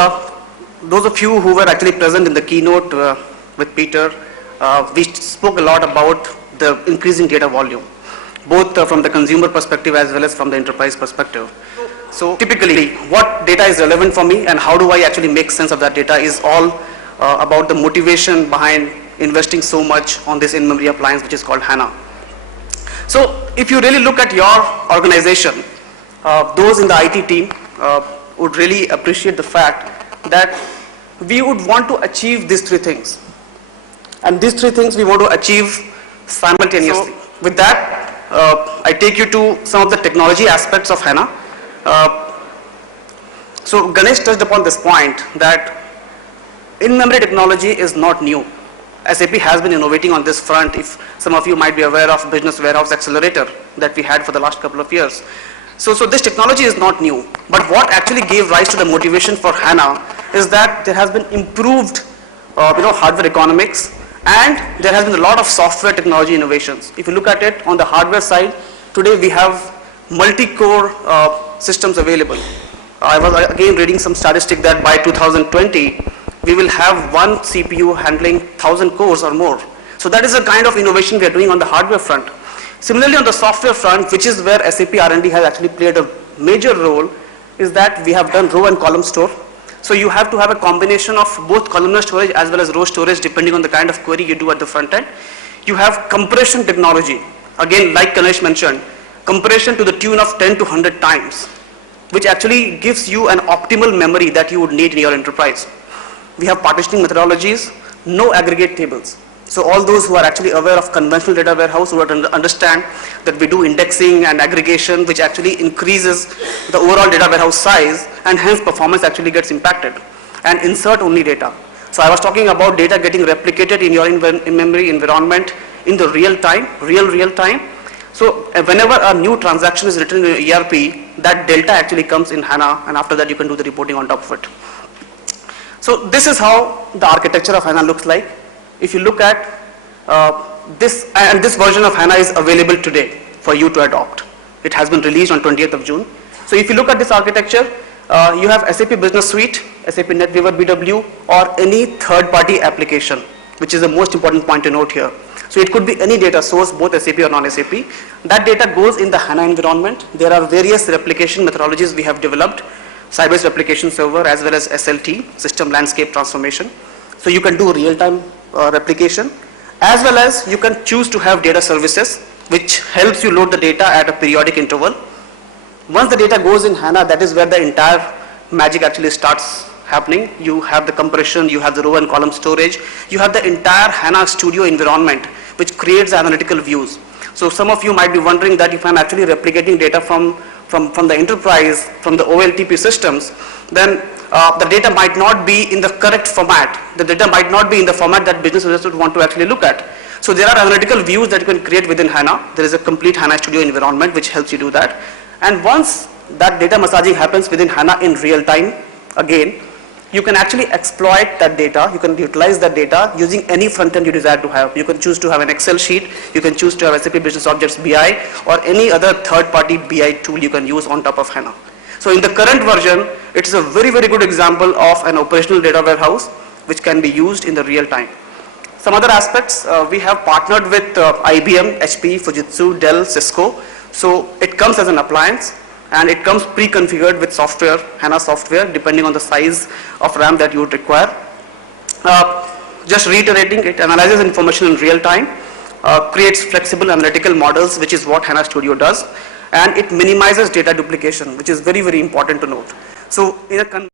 Those of you who were actually present in the keynote with Peter, we spoke a lot about the increasing data volume, both from the consumer perspective as well as from the enterprise perspective. So typically, what data is relevant for me and how do I actually make sense of that data is all about the motivation behind investing so much on this in-memory appliance which is called HANA. So if you really look at your organization, those in the IT team would really appreciate the fact that we would want to achieve these three things. And these three things we want to achieve simultaneously. So, with that, I take you to some of the technology aspects of HANA. So Ganesh touched upon this point that in-memory technology is not new. SAP has been innovating on this front. If some of you might be aware of Business Warehouse Accelerator that we had for the last couple of years. So this technology is not new, but what actually gave rise to the motivation for HANA is that there has been improved hardware economics, and there has been a lot of software technology innovations. If you look at it on the hardware side, today we have multi-core systems available. I was again reading some statistic that by 2020, we will have one CPU handling 1,000 cores or more. So that is the kind of innovation we are doing on the hardware front. Similarly, on the software front, which is where SAP R&D has actually played a major role, is that we have done row and column store. So you have to have a combination of both columnar storage as well as row storage depending on the kind of query you do at the front end. You have compression technology. Again, like Ganesh mentioned, compression to the tune of 10 to 100 times, which actually gives you an optimal memory that you would need in your enterprise. We have partitioning methodologies, no aggregate tables. So all those who are actually aware of conventional data warehouse would understand that we do indexing and aggregation, which actually increases the overall data warehouse size, and hence performance actually gets impacted. And insert only data. So I was talking about data getting replicated in your in-memory environment in the real time. So whenever a new transaction is written in ERP, that delta actually comes in HANA, and after that you can do the reporting on top of it. So this is how the architecture of HANA looks like. If you look at this version of HANA is available today for you to adopt. It has been released on 20th of June. So if you look at this architecture, you have SAP Business Suite, SAP NetWeaver BW, or any third-party application, which is the most important point to note here. So it could be any data source, both SAP or non-SAP. That data goes in the HANA environment. There are various replication methodologies we have developed, Sybase Replication Server as well as SLT, System Landscape Transformation. So you can do real-time replication, as well as you can choose to have data services, which helps you load the data at a periodic interval. Once the data goes in HANA, that is where the entire magic actually starts happening. You have the compression, you have the row and column storage, you have the entire HANA Studio environment, which creates analytical views. So some of you might be wondering that if I'm actually replicating data from the enterprise, from the OLTP systems, then the data might not be in the correct format. The data might not be in the format that business users would want to actually look at. So there are analytical views that you can create within HANA. There is a complete HANA Studio environment which helps you do that. And once that data massaging happens within HANA in real time, again, you can actually exploit that data. You can utilize that data using any front end you desire to have. You can choose to have an Excel sheet. You can choose to have SAP Business Objects BI or any other third-party BI tool you can use on top of HANA. So in the current version, it is a very, very good example of an operational data warehouse which can be used in the real time. Some other aspects, we have partnered with IBM, HP, Fujitsu, Dell, Cisco. So it comes as an appliance, and it comes pre-configured with software, HANA software, depending on the size of RAM that you would require. Just reiterating, it analyzes information in real time, creates flexible analytical models, which is what HANA Studio does, and it minimizes data duplication, which is very, very important to note. So in a